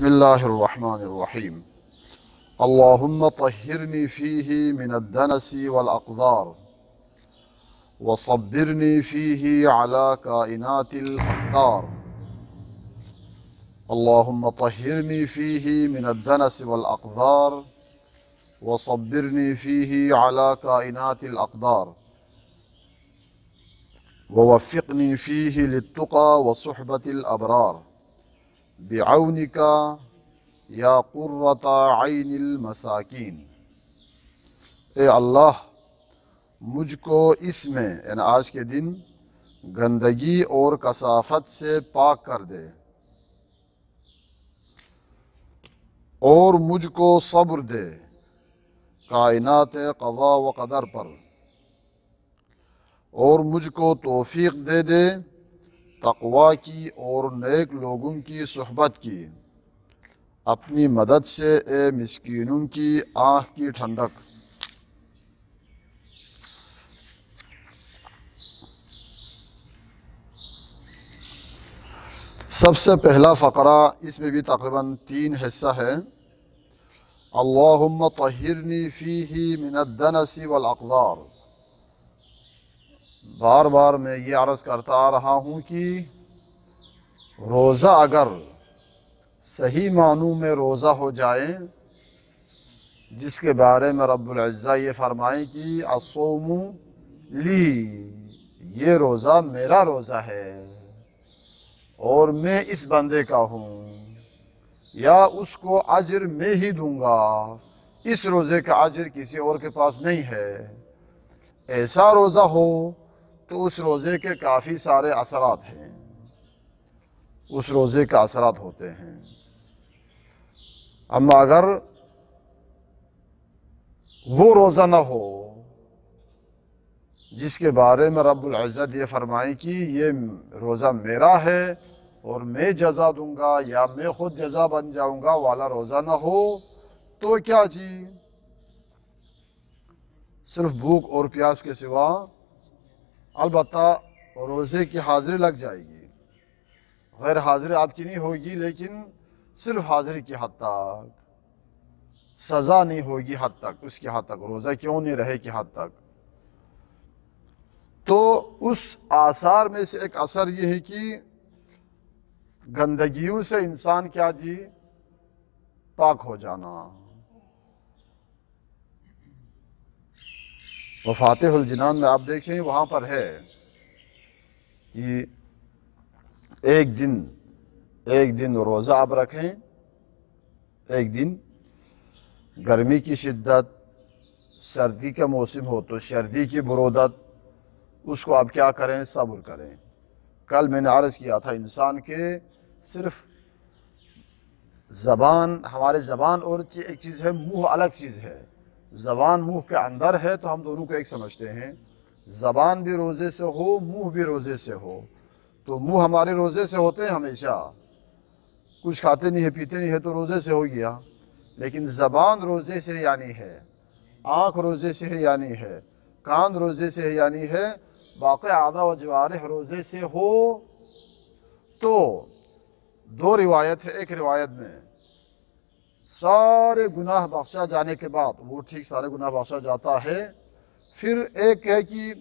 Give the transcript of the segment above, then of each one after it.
الله الرحمن الرحيم. اللهم طهرني فيه من الدنس والأقذار وصبرني فيه على كائنات الأقدار. اللهم طهرني فيه من الدنس والأقذار وصبرني فيه على كائنات الأقدار ووفقني فيه للتقى وصحبة الأبرار بعونك یا قرۃ عین المساکین۔ اے اللہ مجھ کو اس میں یعنی آج کے دن گندگی اور کثافت سے پاک کر دے اور مجھ کو صبر دے کائنات قضا و قدر پر، اور مجھ کو توفیق دے دے تقوی کی اور نیک لوگوں کی صحبت کی، اپنی مدد سے اے مسکینوں کی آنکھ کی ٹھنڈک۔ سب سے پہلا فقرہ، اس میں بھی تقریباً 3 حصہ ہے۔ اللہم طہرنی فیہ من الدنس والاقذار۔ بار بار میں یہ عرض کرتا آ رہا ہوں کہ روزہ اگر صحیح معنوں میں روزہ ہو جائے، جس کے بارے میں رب العزہ یہ فرمائیں کہ الصوم لی، یہ روزہ میرا روزہ ہے اور میں اس بندے کا ہوں، یا اس کو اجر میں ہی دوں گا، اس روزے کا اجر کسی اور کے پاس نہیں ہے، ایسا روزہ ہو تو اس روزے کے کافی سارے اثرات ہیں، اس روزے کے اثرات ہوتے ہیں۔ اما اگر وہ روزہ نہ ہو جس کے بارے میں رب العزت یہ فرمائیں کہ یہ روزہ میرا ہے اور میں جزا دوں گا یا میں خود جزا بن جاؤں گا والا روزہ نہ ہو، تو کیا جی صرف بھوک اور پیاس کے سوا البتہ روزے کی حاضری لگ جائے گی، غیر حاضری آپ کی نہیں ہوگی، لیکن صرف حاضری کی حد تک، سزا نہیں ہوگی حد تک، اس کی حد تک، روزہ کیوں نہیں رہے کی حد تک۔ تو اس آثار میں سے ایک اثر یہ ہے کہ گندگیوں سے انسان کیا جی پاک ہو جانا۔ وفاتح الجنان میں آپ دیکھیں وہاں پر ہے کہ ایک دن روزہ آپ رکھیں، ایک دن گرمی کی شدت، سردی کا موسم ہو تو سردی کی برودت، اس کو آپ کیا کریں، صبر کریں۔ کل میں نے عرض کیا تھا انسان کے صرف زبان، ہمارے زبان اور ایک چیز ہے، منہ الگ چیز ہے، زبان منہ کے اندر ہے تو ہم دونوں کو ایک سمجھتے ہیں، زبان بھی روزے سے ہو منہ بھی روزے سے ہو، تو منہ ہمارے روزے سے ہوتے ہیں ہمیشہ، کچھ کھاتے نہیں ہے پیتے نہیں ہے تو روزے سے ہو گیا، لیکن زبان روزے سے یعنی ہے، آنکھ روزے سے ہے یعنی ہے، کان روزے سے ہے یعنی ہے، باقی اعضاء و جوارح روزے سے ہو تو 2 روایت ہے۔ ایک روایت میں سارے گناہ بخشا جانے کے بعد، وہ ٹھیک سارے گناہ بخشا جاتا ہے، پھر ایک ہے کہ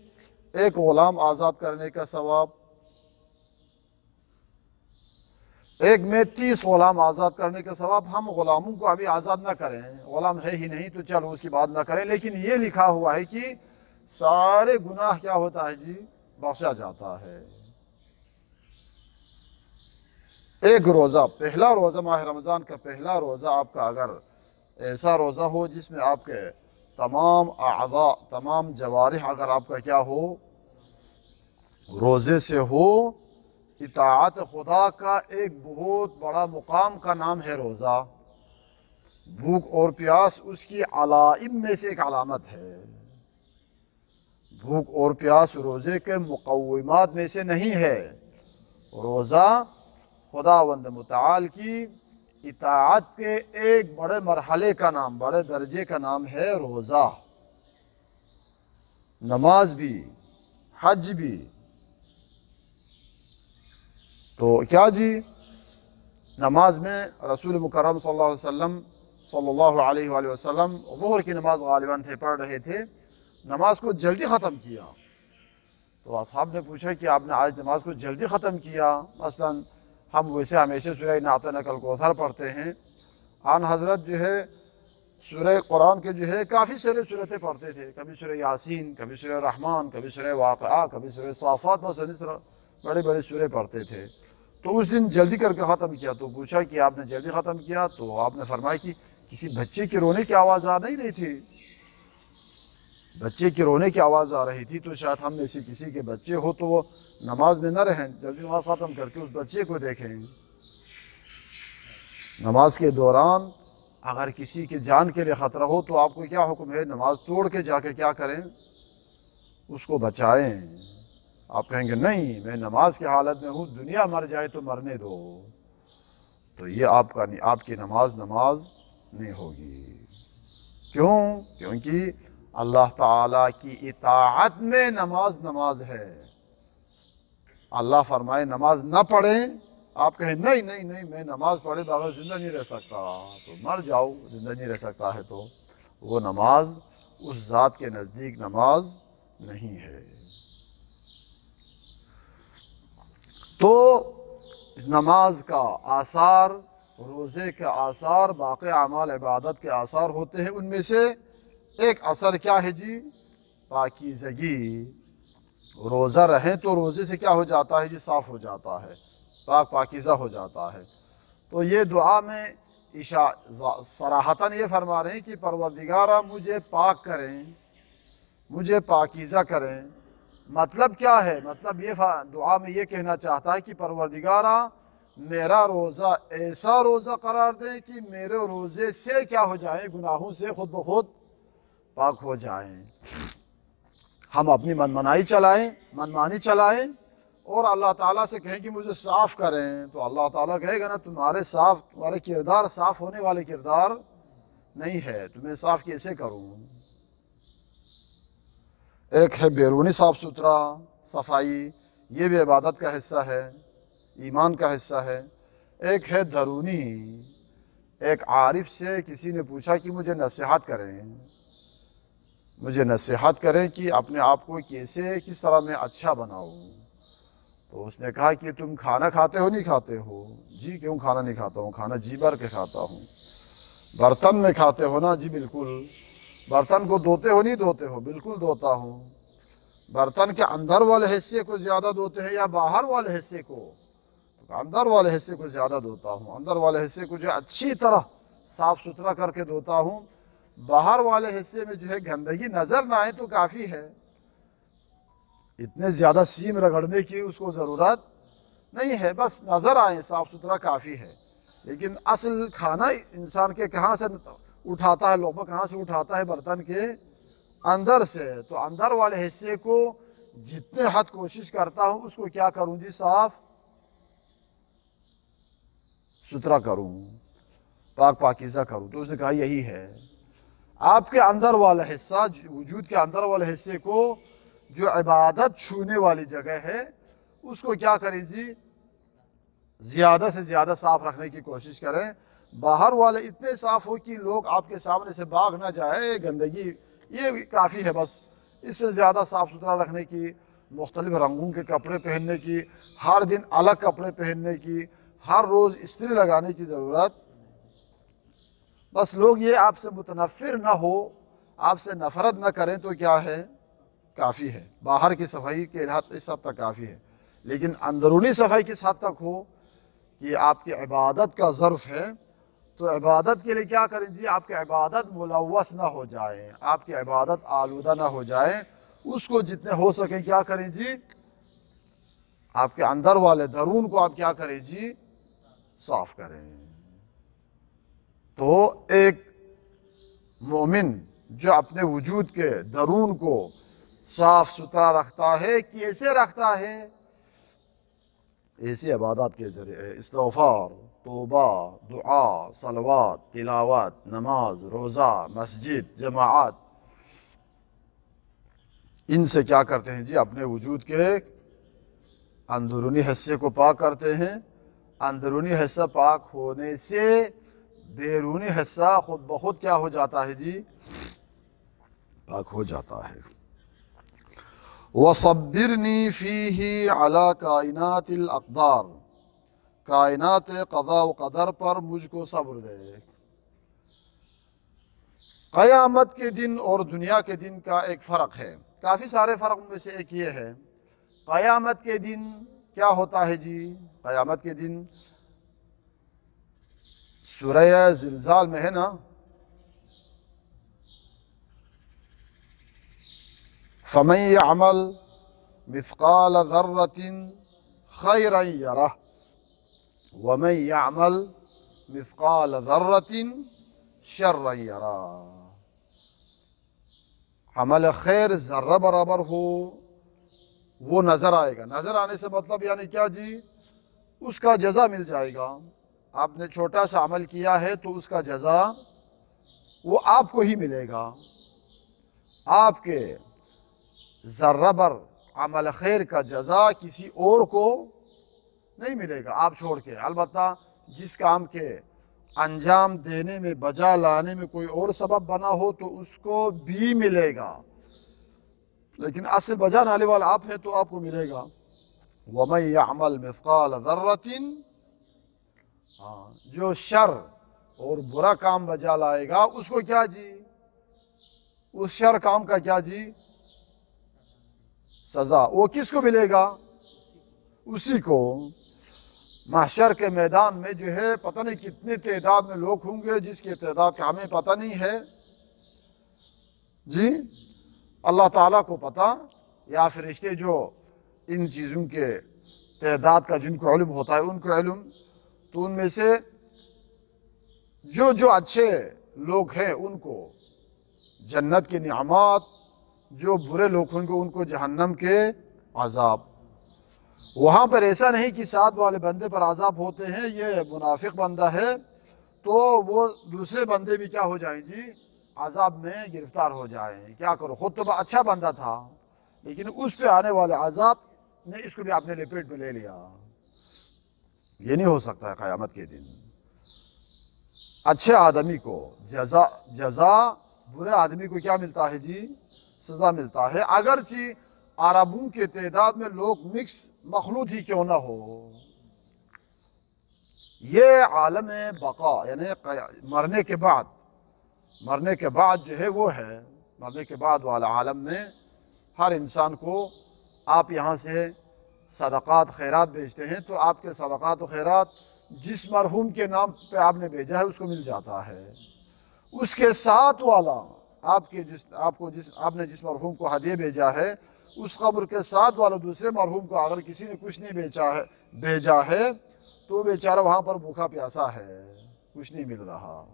ایک غلام آزاد کرنے کا ثواب، ایک میں 30 غلام آزاد کرنے کا ثواب۔ ہم غلاموں کو ابھی آزاد نہ کریں، غلام ہے ہی نہیں تو چلو اس کی بات نہ کریں، لیکن یہ لکھا ہوا ہے کہ سارے گناہ کیا ہوتا ہے جی بخشا جاتا ہے۔ ایک روزہ، پہلا روزہ ماہ رمضان کا پہلا روزہ آپ کا اگر ایسا روزہ ہو جس میں آپ کے تمام اعضاء، تمام جوارح اگر آپ کا کیا ہو روزے سے ہو، اطاعت خدا کا ایک بہت بڑا مقام کا نام ہے روزہ۔ بھوک اور پیاس اس کی علائم میں سے ایک علامت ہے، بھوک اور پیاس روزے کے مقومات میں سے نہیں ہے۔ روزہ خداوند متعال کی اطاعت کے ایک بڑے مرحلے کا نام، بڑے درجے کا نام ہے روزہ۔ نماز بھی، حج بھی، تو کیا جی نماز میں رسول مکرم صلی اللہ علیہ وآلہ وسلم ظہر کی نماز غالباً پڑھ رہے تھے، نماز کو جلدی ختم کیا۔ تو اصحاب نے پوچھا کہ آپ نے آج نماز کو جلدی ختم کیا، مثلا ہم ویسے ہمیشہ سورہ اِنَّا أَعْطَيْنَاكَ الْكَوْثَرَ پڑھتے ہیں، آن حضرت جو ہے سورہ قرآن کے جو ہے کافی سارے سورتیں پڑھتے تھے، کبھی سورہ یاسین، کبھی سورہ رحمان، کبھی سورہ واقعہ، کبھی سورہ صافات، مثلا اس طرح بڑے بڑے سورے پڑھتے تھے۔ تو اس دن جلدی کر کے ختم کیا، تو پوچھا کہ آپ نے جلدی ختم کیا؟ تو آپ نے فرمایا کہ کسی بچے کے رونے کی آواز آ نہیں رہی تھی، بچے کے رونے کی آواز آ رہی تھی، تو شاید ہم میں سے کسی کے بچے ہو تو وہ نماز میں نہ رہیں، جلدی نماز ختم کر کے اس بچے کو دیکھیں۔ نماز کے دوران اگر کسی کی جان کے لیے خطرہ ہو تو آپ کو کیا حکم ہے؟ نماز توڑ کے جا کے کیا کریں؟ اس کو بچائیں۔ آپ کہیں گے نہیں میں نماز کی حالت میں ہوں، دنیا مر جائے تو مرنے دو، تو یہ آپ کی نماز نہیں ہوگی۔ کیوں؟ کیونکہ اللہ تعالیٰ کی اطاعت میں نماز ہے۔ اللہ فرمائے نماز نہ پڑھیں، آپ کہیں نہیں میں نماز پڑھے بغیر زندہ نہیں رہ سکتا، تو مر جاؤ، زندہ نہیں رہ سکتا ہے تو وہ نماز اس ذات کے نزدیک نماز نہیں ہے۔ تو نماز کا آثار، روزے کے آثار، باقی اعمال عبادت کے آثار ہوتے ہیں، ان میں سے ایک اثر کیا ہے جی؟ پاکیزگی۔ روزہ رہیں تو روزے سے کیا ہو جاتا ہے جی؟ صاف ہو جاتا ہے، پاکیزہ ہو جاتا ہے۔ تو یہ دعا میں صراحتاً یہ فرما رہے ہیں کہ پروردگارہ مجھے پاک کریں، مجھے پاکیزہ کریں۔ مطلب کیا ہے؟ مطلب یہ دعا میں یہ کہنا چاہتا ہے کہ پروردگارہ میرا روزہ ایسا روزہ قرار دیں کہ میرے روزے سے کیا ہو جائیں؟ گناہوں سے خود بخود پاک ہو جائیں۔ ہم اپنی منمانی چلائیں اور اللہ تعالیٰ سے کہیں کہ مجھے صاف کریں، تو اللہ تعالیٰ کہے گا نا تمہارے کردار صاف ہونے والے کردار نہیں ہے، تمہیں صاف کیسے کروں؟ ایک ہے بیرونی صاف ستھرا صفائی، یہ بھی عبادت کا حصہ ہے، ایمان کا حصہ ہے۔ ایک ہے درونی، ایک عارف سے کسی نے پوچھا کہ مجھے نصیحت کریں کہ اپنے آپ کو کس طرح میں اچھا بناؤں۔ تو اس نے کہا کہ تم کھانا کھاتے ہو نہیں کھاتے ہو؟ جی کیوں کھانا نہیں کھاتا ہوں، کھانا جی بھر کے کھاتا ہوں۔ برتن میں کھاتے ہو نا؟ جی بالکل۔ برتن کو دھوتے ہو نہیں دھوتے ہو؟ بالکل دھوتا ہوں۔ برتن کے اندر والے حصے کو زیادہ دھوتے ہیں یا باہر والے حصے کو؟ اندر والے حصے کو زیادہ دھوتا ہوں، اندر والے حصے کو جو اچھی طرح صاف ستھرا کر کے دھوتا ہوں۔ باہر والے حصے میں جو ہے گندگی نظر نہ آئے تو کافی ہے، اتنے زیادہ سیم رگڑنے کی اس کو ضرورت نہیں ہے، بس نظر آئے صاف ستھرا کافی ہے۔ لیکن اصل کھانا انسان کے کہاں سے اٹھاتا ہے، لقمہ کہاں سے اٹھاتا ہے؟ برتن کے اندر سے۔ تو اندر والے حصے کو جتنے حد کوشش کرتا ہوں اس کو کیا کروں جی؟ صاف ستھرا کروں، پاکیزہ کروں۔ تو اس نے کہا یہی ہے آپ کے اندر والا حصہ، وجود کے اندر والے حصے کو جو عبادت چھونے والی جگہ ہے اس کو کیا کریں جی؟ زیادہ سے زیادہ صاف رکھنے کی کوشش کریں۔ باہر والے اتنے صاف ہو کہ لوگ آپ کے سامنے سے بھاگ نہ جائے، گندگی یہ بھی کافی ہے، بس اس سے زیادہ صاف ستھرا رکھنے کی، مختلف رنگوں کے کپڑے پہننے کی، ہر دن الگ کپڑے پہننے کی، ہر روز استری لگانے کی ضرورت۔ بس لوگ یہ آپ سے متنفر نہ ہو، آپ سے نفرت نہ کریں تو کیا ہے؟ کافی ہے۔ باہر کی صفائی کے اس حد تک کافی ہے، لیکن اندرونی صفائی کس حد تک ہو کہ آپ کی عبادت کا ظرف ہے، تو عبادت کے لیے کیا کریں جی؟ آپ کی عبادت ملوث نہ ہو جائے، آپ کی عبادت آلودہ نہ ہو جائے، اس کو جتنے ہو سکیں کیا کریں جی؟ آپ کے اندر والے درون کو آپ کیا کریں جی؟ صاف کریں۔ تو ایک مومن جو اپنے وجود کے درون کو صاف ستھرا رکھتا ہے، کیسے رکھتا ہے؟ ایسی عبادات کے ذریعے، استغفار، توبہ، دعا، صلوات، تلاوت، نماز، روزہ، مسجد، جماعت، ان سے کیا کرتے ہیں جی؟ اپنے وجود کے اندرونی حصے کو پاک کرتے ہیں اندرونی حصہ پاک ہونے سے بیرونی حصہ خود بخود کیا ہو جاتا ہے جی؟ پاک ہو جاتا ہے۔ وَصَبِّرْنِي فِيهِ عَلَى کائنات الاقدار، کائنات قضاء و قدر پر مجھ کو صبر دے۔ قیامت کے دن اور دنیا کے دن کا ایک فرق ہے، کافی سارے فرق میں سے ایک یہ ہے، قیامت کے دن کیا ہوتا ہے جی؟ قیامت کے دن سورہ زلزال میں ہے نا، فَمَن يَعْمَلْ مِثْقَالَ ذَرَّةٍ خَيْرًا يَرَهُ وَمَن يَعْمَلْ مِثْقَالَ ذَرَّةٍ شَرًّا يَرَهُ۔ عمل خیر ذرہ برابر ہو وہ نظر آئے گا۔ نظر آنے سے مطلب یعنی کیا جی؟ اس کا جزا مل جائے گا۔ آپ نے چھوٹا سا عمل کیا ہے تو اس کا جزا وہ آپ کو ہی ملے گا، آپ کے ذرہ بر عمل خیر کا جزا کسی اور کو نہیں ملے گا آپ چھوڑ کے۔ البتہ جس کام کے انجام دینے میں، بجا لانے میں کوئی اور سبب بنا ہو تو اس کو بھی ملے گا، لیکن اصل بجا لانے والا آپ ہیں تو آپ کو ملے گا۔ وَمَن يَعْمَلْ مِثْقَالَ ذَرَّةٍ، جو شر اور برا کام بجا لائے گا اس کو کیا جی؟ اس شر کام کا کیا جی؟ سزا۔ وہ کس کو ملے گا؟ اسی کو۔ محشر کے میدان میں جو ہے پتہ نہیں کتنے تعداد میں لوگ ہوں گے جس کی تعداد کا ہمیں پتہ نہیں ہے جی، اللہ تعالیٰ کو پتہ، یا فرشتے جو ان چیزوں کے تعداد کا جن کو علم ہوتا ہے ان کو علم۔ تو ان میں سے جو اچھے لوگ ہیں ان کو جنت کے نعمات، جو برے لوگ ہوں گے ان کو جہنم کے عذاب۔ وہاں پر ایسا نہیں کہ ساتھ والے بندے پر عذاب ہوتے ہیں، یہ منافق بندہ ہے تو وہ دوسرے بندے بھی کیا ہو جائیں جی؟ عذاب میں گرفتار ہو جائیں۔ کیا کرو، خود تو اچھا بندہ تھا لیکن اس پہ آنے والے عذاب نے اس کو بھی اپنے لپیٹ میں لے لیا۔ یہ نہیں ہو سکتا ہے قیامت کے دن۔ اچھے آدمی کو جزا، برے آدمی کو کیا ملتا ہے جی؟ سزا ملتا ہے، اگرچہ عربوں کے تعداد میں لوگ مکس مخلوط ہی کیوں نہ ہو۔ یہ عالم بقا یعنی مرنے کے بعد جو ہے وہ ہے، مرنے کے بعد والا عالم میں ہر انسان کو آپ یہاں سے صدقات خیرات بھیجتے ہیں تو آپ کے صدقات و خیرات جس مرحوم کے نام پہ آپ نے بھیجا ہے اس کو مل جاتا ہے۔ اس کے ساتھ والا آپ نے جس مرحوم کو ہدیہ بھیجا ہے اس قبر کے ساتھ والا دوسرے مرحوم کو اگر کسی نے کچھ نہیں بھیجا ہے تو بیچارہ وہاں پر بھوکا پیاسا ہے، کچھ نہیں مل رہا۔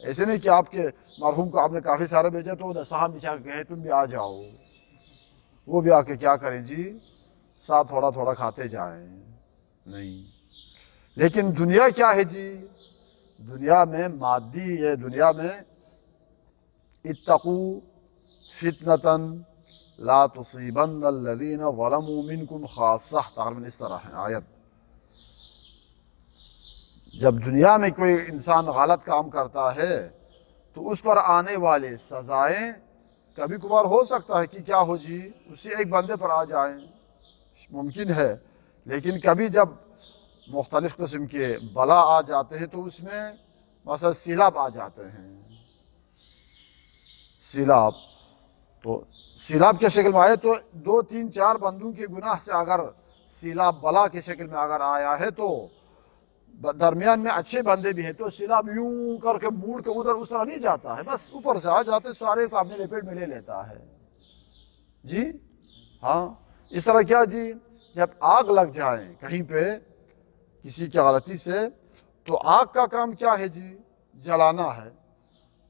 ایسے نہیں کہ آپ کے مرحوم کو آپ نے کافی سارے بھیجا تو دسترخوان بچھا کے کہے تم بھی آ جاؤ، وہ بھی آ کے کیا کریں جی؟ ساتھ تھوڑا تھوڑا کھاتے جائیں، نہیں۔ لیکن دنیا کیا ہے جی؟ دنیا میں مادی ہے، دنیا میں اتقوا فتنة لا تصیبن الذین ظلموا منکم خاصہ، تقریباً اس طرح ہے آیت۔ جب دنیا میں کوئی انسان غلط کام کرتا ہے تو اس پر آنے والے سزائیں کبھی کبھار ہو سکتا ہے کہ کیا ہو جی؟ اسی ایک بندے پر آ جائیں، ممکن ہے، لیکن کبھی جب مختلف قسم کے بلا آ جاتے ہیں تو اس میں مثلا سیلاب آ جاتے ہیں۔ سیلاب تو سیلاب کے شکل میں آئے تو 2 3 4 بندوں کے گناہ سے اگر سیلاب بلا کے شکل میں اگر آیا ہے تو درمیان میں اچھے بندے بھی ہیں تو سیلاب یوں کر کے موڑ کے ادھر اس طرح نہیں جاتا ہے، بس اوپر سے آ جاتے سارے کو اپنے لپیٹ میں لے لیتا ہے جی۔ ہاں، اس طرح کیا جی؟ جب آگ لگ جائے کہیں پہ کسی کی غلطی سے تو آگ کا کام کیا ہے جی؟ جلانا ہے۔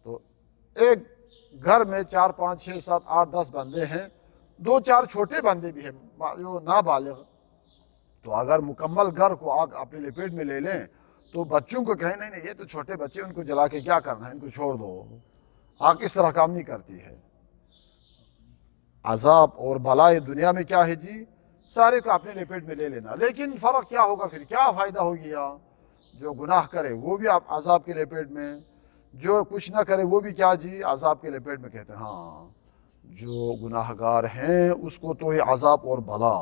تو ایک گھر میں 4 5 6 7 8 10 بندے ہیں، 2 4 چھوٹے بندے بھی ہیں جو نابالغ، تو اگر مکمل گھر کو آگ اپنے لپیٹ میں لے لیں تو بچوں کو کہیں نہیں یہ تو چھوٹے بچے، ان کو جلا کے کیا کرنا ہے، ان کو چھوڑ دو۔ آگ اس طرح کام نہیں کرتی ہے۔ عذاب اور بلائے دنیا میں کیا ہے جی؟ سارے کو اپنے لپیٹ میں لے لینا، لیکن فرق کیا ہوگا پھر، کیا فائدہ ہو گیا؟ جو گناہ کرے وہ بھی آپ عذاب کے لپیٹ میں، جو کچھ نہ کرے وہ بھی کیا جی عذاب کے لپیٹ میں۔ کہتے ہیں ہاں جو گناہ گار ہیں اس کو تو یہ عذاب اور بلا،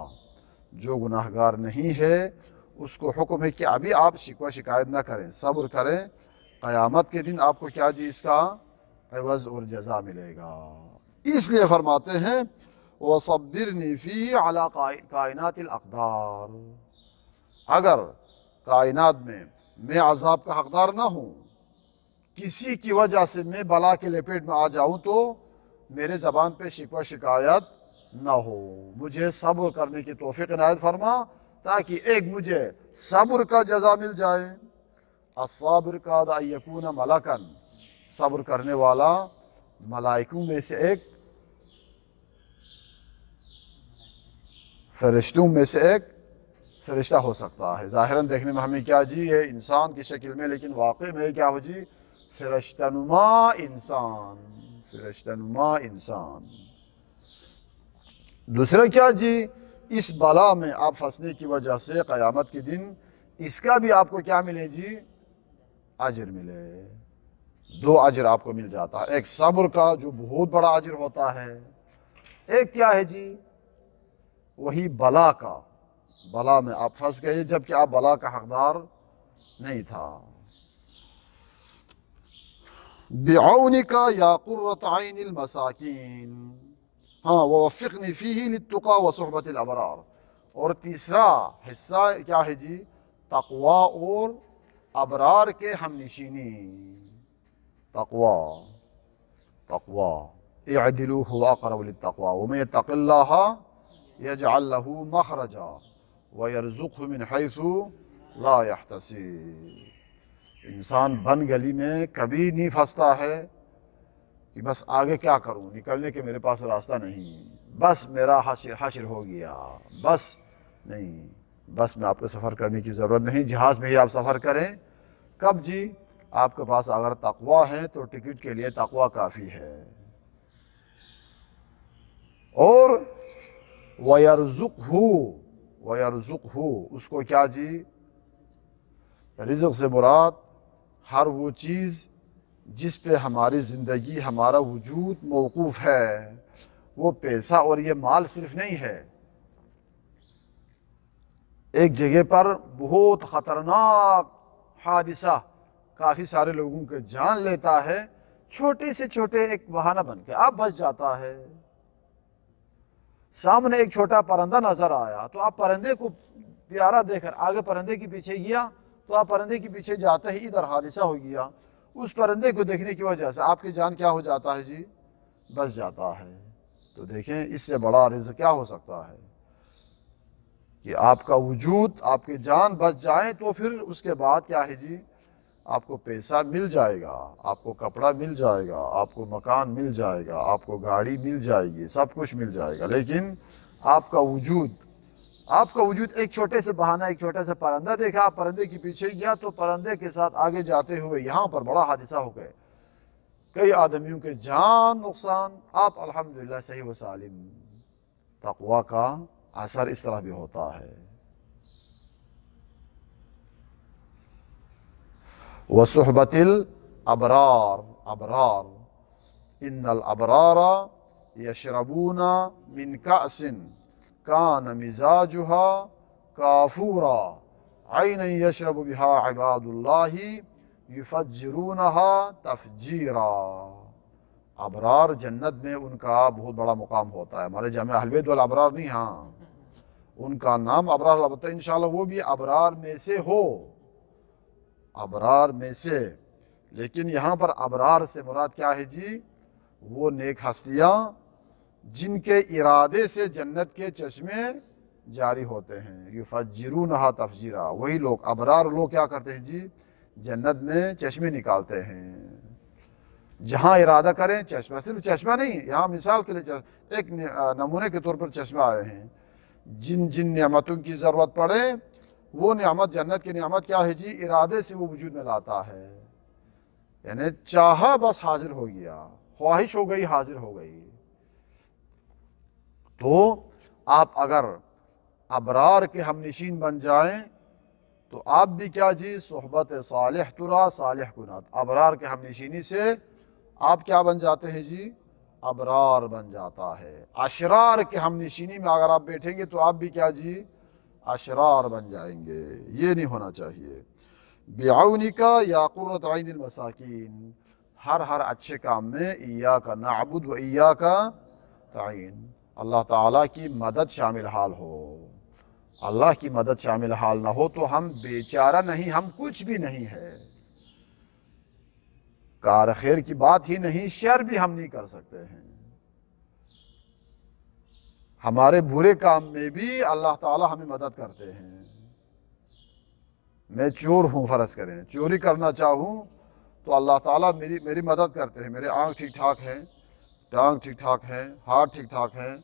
جو گناہ گار نہیں ہے اس کو حکم ہے کہ ابھی آپ شکوہ شکایت نہ کریں، صبر کریں، قیامت کے دن آپ کو کیا جی اس کا عوض اور جزا ملے گا۔ اس لیے فرماتے ہیں وَصَبِّرْنِي فِيهِ عَلَىٰ کائنات الْأَقْدَارِ، اگر کائنات میں عذاب کا حقدار نہ ہوں، کسی کی وجہ سے میں بلا کے لپیٹ میں آ جاؤں تو میرے زبان پہ شکوہ شکایت نہ ہو، مجھے صبر کرنے کی توفیق عنایت فرما تاکہ ایک مجھے صبر کا جزا مل جائے۔ الصابر کاد ان یکون ملکا، صبر کرنے والا ملائکوں میں سے ایک، فرشتوں میں سے ایک فرشتہ ہو سکتا ہے۔ ظاہراً دیکھنے میں ہمیں کیا جی ہے انسان کی شکل میں، لیکن واقع میں کیا ہو جی فرشتہ نما انسان، فرشتہ نما انسان۔ دوسرا کیا جی اس بلا میں آپ پھنسنے کی وجہ سے قیامت کے دن اس کا بھی آپ کو کیا ملے جی اجر ملے، دو اجر آپ کو مل جاتا ہے، ایک صبر کا جو بہت بڑا اجر ہوتا ہے، ایک کیا ہے جی وہی بلا کا، بلا میں آپ پھنس گئے جبکہ آپ بلا کا حقدار نہیں تھا۔ بعونک یا قرۃ عین المساکین، ہاں ووفقنی فیہ للتقی وصحبۃ الابرار۔ اور تیسرا حصہ کیا ہے جی تقوی اور ابرار کے ہم نشینی، تقوی اعدلوا هو اقرب للتقوی ومن یتق اللہ یجعل له مخرجا ویرزقه من حیث لا یحتسب۔ انسان بن گلی میں کبھی نہیں پھنستا ہے کہ بس آگے کیا کروں، نکلنے کے میرے پاس راستہ نہیں، بس میرا حشر ہو گیا، بس نہیں، بس میں آپ کو سفر کرنے کی ضرورت نہیں، جہاز میں ہی آپ سفر کریں۔ کب جی آپ کے پاس اگر تقوی ہے تو ٹکٹ کے لیے تقوی کافی ہے۔ اور وَيَرْزُقْهُ، اس کو کیا جی رزق سے مراد ہر وہ چیز جس پہ ہماری زندگی ہمارا وجود موقوف ہے، وہ پیسہ اور یہ مال صرف نہیں ہے۔ ایک جگہ پر بہت خطرناک حادثہ کافی سارے لوگوں کے جان لیتا ہے، چھوٹے سے چھوٹے ایک بہانہ بن کے آپ بچ جاتا ہے۔ سامنے ایک چھوٹا پرندہ نظر آیا تو آپ پرندے کو پیارا دیکھ کر آگے پرندے کے پیچھے گیا تو آپ پرندے کے پیچھے جاتے ہی ادھر حادثہ ہو گیا، اس پرندے کو دیکھنے کی وجہ سے آپ کی جان کیا ہو جاتا ہے جی بچ جاتا ہے۔ تو دیکھیں اس سے بڑا رزق کیا ہو سکتا ہے کہ آپ کا وجود، آپ کی جان بچ جائے تو پھر اس کے بعد کیا ہے جی آپ کو پیسہ مل جائے گا، آپ کو کپڑا مل جائے گا، آپ کو مکان مل جائے گا، آپ کو گاڑی مل جائے گی، سب کچھ مل جائے گا، لیکن آپ کا وجود ایک چھوٹے سے بہانہ، ایک چھوٹے سے پرندہ دیکھا، آپ پرندے کے پیچھے گیا تو پرندے کے ساتھ آگے جاتے ہوئے یہاں پر بڑا حادثہ ہو گئے، کئی آدمیوں کے جان نقصان، آپ الحمدللہ صحیح و سالم۔ تقوی کا اثر اس طرح بھی ہوتا ہے۔ وصحبت الابرار، ابرار ان الابرار یشربون من کأس کان مزاجها کافورا عینا یشرب بها عباد اللہ یفجرونها تفجیرا۔ ابرار جنت میں ان کا بہت بڑا مقام ہوتا ہے، ہمارے جامعہ اہل بیت والابرار نہیں، ہاں ان کا نام ابرار، البتہ انشاءاللہ وہ بھی ابرار میں سے ہو، ابرار میں سے، لیکن یہاں پر ابرار سے مراد کیا ہے جی وہ نیک ہستیاں جن کے ارادے سے جنت کے چشمے جاری ہوتے ہیں، یفجرونہا تفجیرا، وہی لوگ ابرار لوگ کیا کرتے ہیں جی جنت میں چشمے نکالتے ہیں، جہاں ارادہ کریں چشمہ، صرف چشمہ نہیں، یہاں مثال کے لیے ایک نمونے کے طور پر چشمہ آئے ہیں، جن جن نعمتوں کی ضرورت پڑے وہ نعمت، جنت کی نعمت کیا ہے جی ارادے سے وہ وجود میں لاتا ہے، یعنی چاہا بس حاضر ہو گیا، خواہش ہو گئی حاضر ہو گئی۔ تو آپ اگر ابرار کے ہم نشین بن جائیں تو آپ بھی کیا جی صحبت صالح ترا صالح کنات، ابرار کے ہم نشینی سے آپ کیا بن جاتے ہیں جی ابرار بن جاتا ہے۔ اشرار کے ہم نشینی میں اگر آپ بیٹھیں گے تو آپ بھی کیا جی اشرار بن جائیں گے، یہ نہیں ہونا چاہیے۔ بعونک یا قرۃ عین المساکین، ہر اچھے کام میں ایاک نعبد و ایاک نستعین، اللہ تعالیٰ کی مدد شامل حال ہو۔ اللہ کی مدد شامل حال نہ ہو تو ہم بیچارہ نہیں، ہم کچھ بھی نہیں ہے، کار خیر کی بات ہی نہیں، شر بھی ہم نہیں کر سکتے ہیں۔ ہمارے برے کام میں بھی اللہ تعالیٰ ہمیں مدد کرتے ہیں۔ میں چور ہوں فرض کریں، چوری کرنا چاہوں تو اللہ تعالیٰ میری مدد کرتے ہیں، میرے آنکھ ٹھیک ٹھاک ہیں، ٹانگ ٹھیک ٹھاک ہیں، ہاتھ ٹھیک ٹھاک ہیں،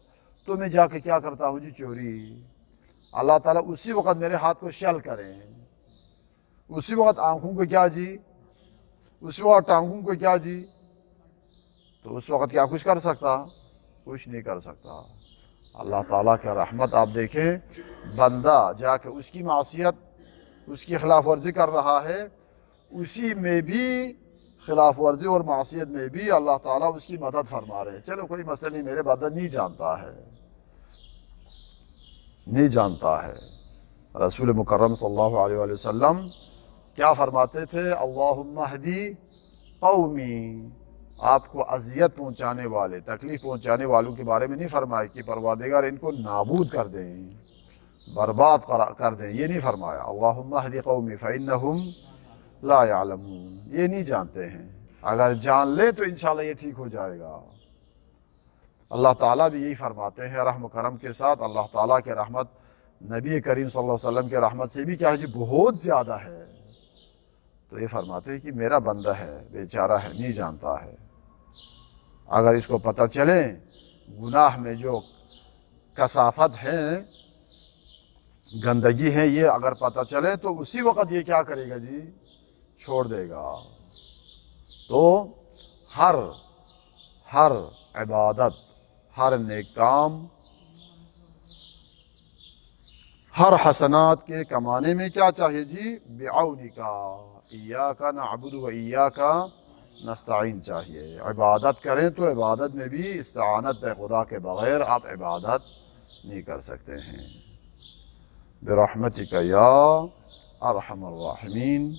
تو میں جا کے کیا کرتا ہوں جی چوری۔ اللہ تعالیٰ اسی وقت میرے ہاتھ کو شل کریں، اسی وقت آنکھوں کو کیا جی، اسی وقت ٹانگوں کو کیا جی، تو اس وقت کیا کچھ کر سکتا؟ کچھ نہیں کر سکتا۔ اللہ تعالیٰ کی رحمت آپ دیکھیں، بندہ جا کے اس کی معصیت، اس کی خلاف ورزی کر رہا ہے، اسی میں بھی خلاف ورزی اور معصیت میں بھی اللہ تعالیٰ اس کی مدد فرما رہے ہیں۔ چلو کوئی مسئلہ نہیں، میرے بدن نہیں جانتا ہے، نہیں جانتا ہے۔ رسول مکرم صلی اللہ علیہ وآلہ وسلم کیا فرماتے تھے؟ اللہم اہدی قومی، آپ کو اذیت پہنچانے والے، تکلیف پہنچانے والوں کے بارے میں نہیں فرمایا کہ پروردگار ان کو نابود کر دیں، برباد کر دیں، یہ نہیں فرمایا۔ اللہم اہدی قومی فإنہم لا یعلمون، یہ نہیں جانتے ہیں، اگر جان لے تو انشاءاللہ یہ ٹھیک ہو جائے گا۔ اللہ تعالیٰ بھی یہی فرماتے ہیں رحم و کرم کے ساتھ۔ اللہ تعالیٰ کے رحمت نبی کریم صلی اللہ علیہ وسلم کے رحمت سے بھی کیا ہے جی بہت زیادہ ہے، تو یہ فرماتے ہیں کہ میرا بندہ ہے، بیچارہ ہے، نہیں جانتا ہے، اگر اس کو پتہ چلے گناہ میں جو کثافت ہے، گندگی ہے، یہ اگر پتہ چلے تو اسی وقت یہ کیا کرے گا جی چھوڑ دے گا۔ تو ہر عبادت، ہر نیک کام، ہر حسنات کے کمانے میں کیا چاہیے جی بعونک ایاک نعبد و ایاک نستعین چاہیے۔ عبادت کریں تو عبادت میں بھی استعانت خدا کے بغیر آپ عبادت نہیں کر سکتے ہیں۔ برحمتک یا ارحم الراحمین۔